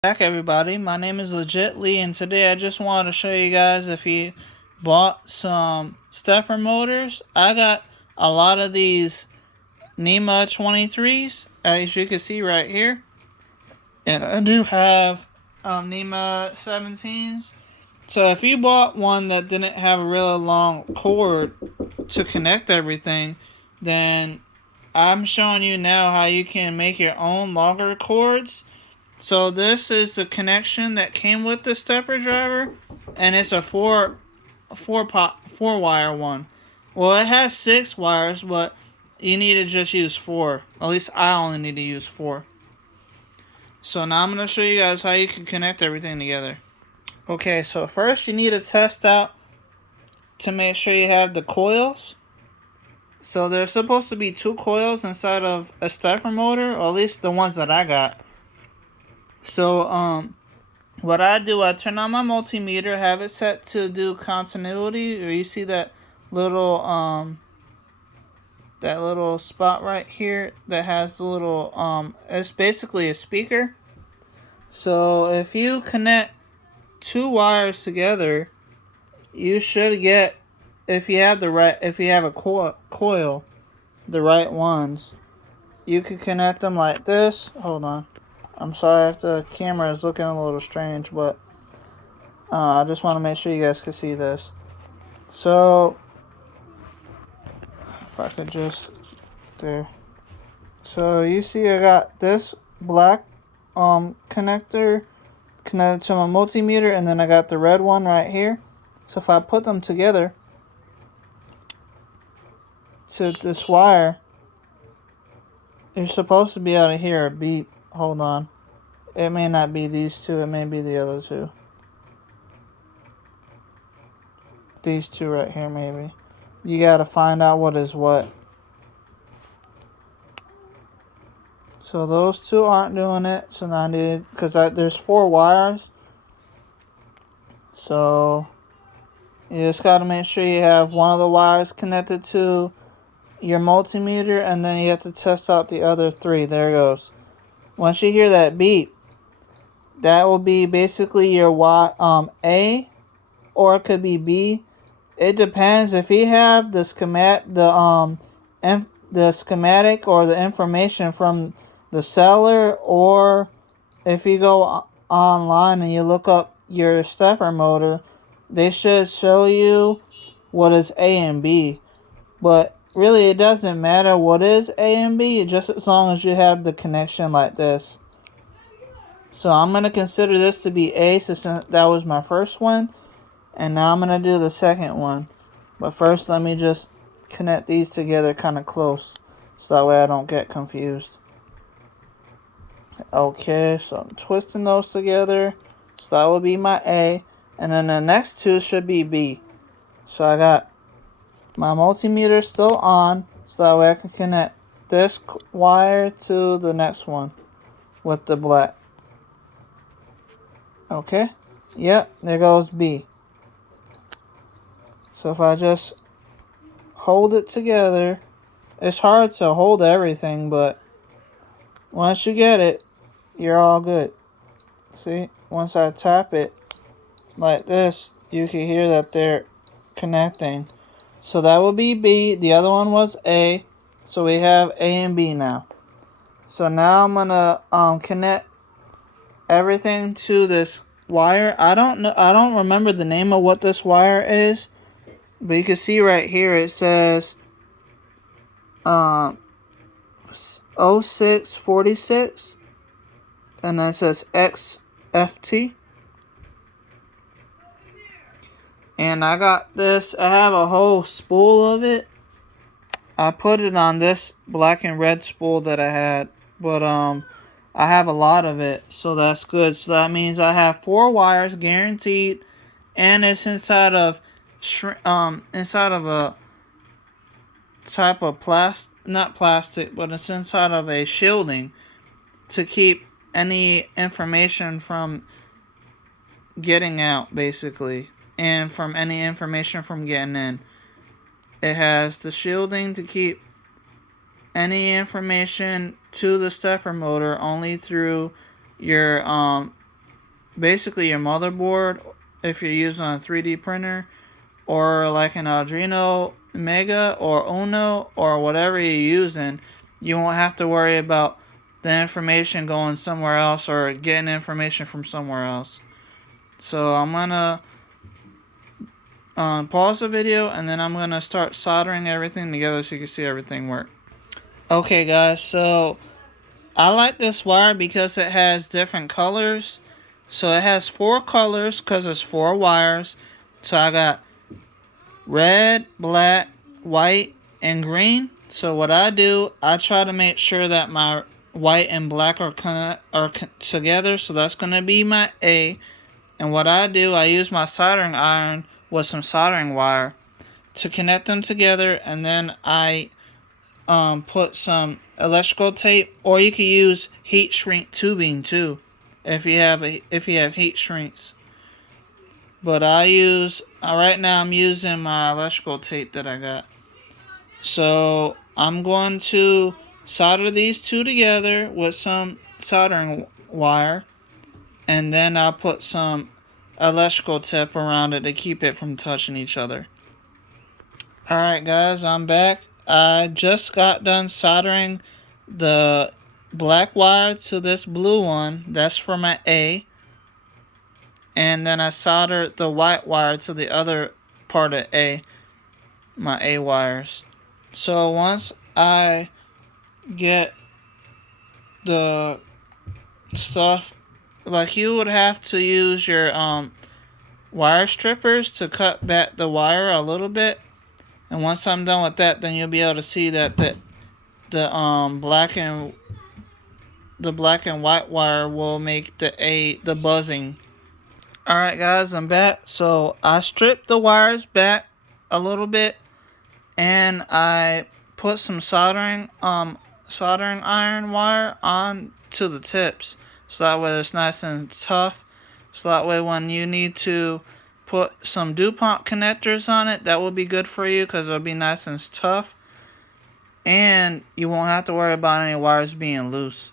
Back, everybody. My name is Legit Lee, and today I just wanted to show you guys if you bought some stepper motors. I got a lot of these NEMA 23s, as you can see right here, and I do have NEMA 17s. So if you bought one that didn't have a really long cord to connect everything, then I'm showing you now how you can make your own longer cords. So this is the connection that came with the stepper driver, and it's a four wire one. Well, it has 6 wires, but you need to just use 4. At least I only need to use 4. So now I'm going to show you guys how you can connect everything together. Okay, so first you need to test out to make sure you have the coils. So there's supposed to be 2 coils inside of a stepper motor, or at least the ones that I got. So what I do, I turn on my multimeter, have it set to do continuity, or you see that little spot right here that has the little it's basically a speaker. So if you connect 2 wires together, you should get, if you have a coil, the right ones, you can connect them like this. Hold on. I'm sorry if the camera is looking a little strange, but I just want to make sure you guys can see this. So, if I could just, there. So, you see I got this black connector connected to my multimeter, and then I got the red one right here. So, if I put them together to this wire, you're supposed to be able to hear a beep. Hold on. It may not be these two, it may be the other two. These two right here, maybe. You gotta find out what is what. So those two aren't doing it. So now I need, because there's 4 wires. So you just gotta make sure you have one of the wires connected to your multimeter, and then you have to test out the other 3. There it goes. Once you hear that beep, that will be basically your A, or it could be B. It depends. If you have the schematic or the information from the seller, or if you go online and you look up your stepper motor, they should show you what is A and B. But really, it doesn't matter what is A and B, just as long as you have the connection like this. So I'm going to consider this to be A, since that was my first one. And now I'm going to do the second one. But first, let me just connect these together kind of close, so that way I don't get confused. Okay, so I'm twisting those together. So that will be my A. And then the next 2 should be B. So I got my multimeter still on, so that way I can connect this wire to the next one with the black. Okay? Yep, there goes B. So if I just hold it together, it's hard to hold everything, but once you get it, you're all good. See, once I tap it like this, you can hear that they're connecting. So that will be B. The other one was A. So we have A and B now. So now I'm gonna connect everything to this wire. I don't remember the name of what this wire is, but you can see right here it says 0646, and then it says XFT. And I got this, I have a whole spool of it. I put it on this black and red spool that I had, but I have a lot of it, so that's good. So that means I have 4 wires guaranteed, and it's inside of a type of not plastic, but it's inside of a shielding to keep any information from getting out, basically, and from any information from getting in. It has the shielding to keep any information to the stepper motor only through your basically your motherboard if you're using a 3D printer, or like an Arduino Mega or Uno or whatever you're using. You won't have to worry about the information going somewhere else or getting information from somewhere else. So I'm gonna pause the video, and then I'm gonna start soldering everything together so you can see everything work. Okay guys, so I like this wire because it has different colors. So it has 4 colors because it's 4 wires. So I got red, black, white, and green. So what I do, I try to make sure that my white and black are together. So that's going to be my A. And what I do, I use my soldering iron with some soldering wire to connect them together, and then I put some electrical tape, or you can use heat shrink tubing too, if you have heat shrinks. But I use right now I'm using my electrical tape that I got. So I'm going to solder these two together with some soldering wire, and then I'll put some electrical tape around it to keep it from touching each other. Alright guys, I'm back. I just got done soldering the black wire to this blue one. That's for my A. And then I soldered the white wire to the other part of A, my A wires. So once I get the stuff, like you would have to use your wire strippers to cut back the wire a little bit. And once I'm done with that, then you'll be able to see that the black and white wire will make the buzzing. Alright guys, I'm back. So I stripped the wires back a little bit, and I put some soldering iron wire on to the tips, so that way it's nice and tough. So that way when you need to put some DuPont connectors on it, that will be good for you because it'll be nice and tough, and you won't have to worry about any wires being loose.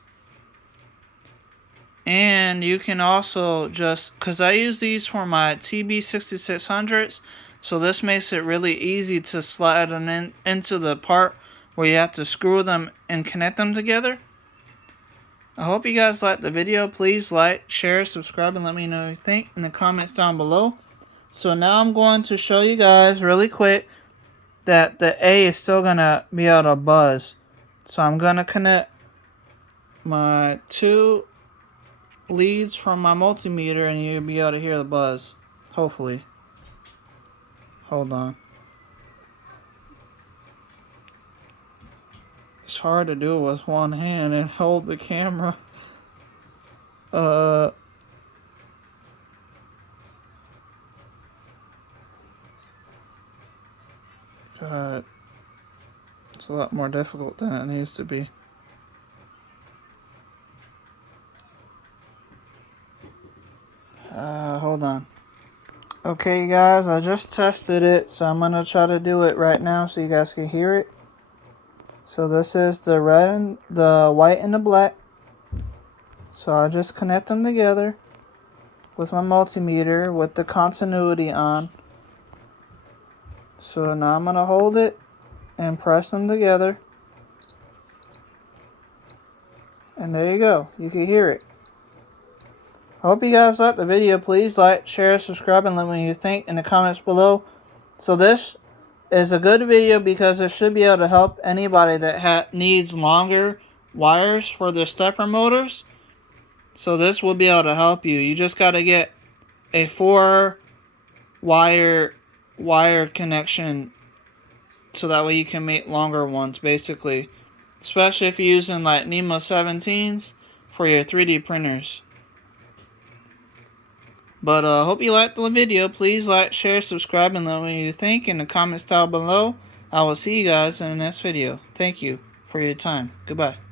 And you can also because I use these for my TB6600s, so this makes it really easy to slide them into the part where you have to screw them and connect them together. I hope you guys liked the video. Please like, share, subscribe, and let me know what you think in the comments down below. So now I'm going to show you guys really quick that the A is still going to be able to buzz. So I'm going to connect my 2 leads from my multimeter, and you'll be able to hear the buzz, hopefully. Hold on. It's hard to do it with one hand and hold the camera. God, it's a lot more difficult than it needs to be. Hold on. Okay guys, I just tested it, so I'm gonna try to do it right now so you guys can hear it. So this is the red and the white and the black. So I just connect them together with my multimeter with the continuity on. So now I'm gonna hold it and press them together. And there you go. You can hear it. I hope you guys liked the video. Please like, share, subscribe, and let me know what you think in the comments below. So this is a good video because it should be able to help anybody that needs longer wires for their stepper motors. So this will be able to help you. You just got to get a 4 wire connection, so that way you can make longer ones, basically. Especially if you're using like NEMA 17s for your 3D printers. But hope you liked the video. Please like, share, subscribe, and let me know what you think in the comments down below. I will see you guys in the next video. Thank you for your time. Goodbye.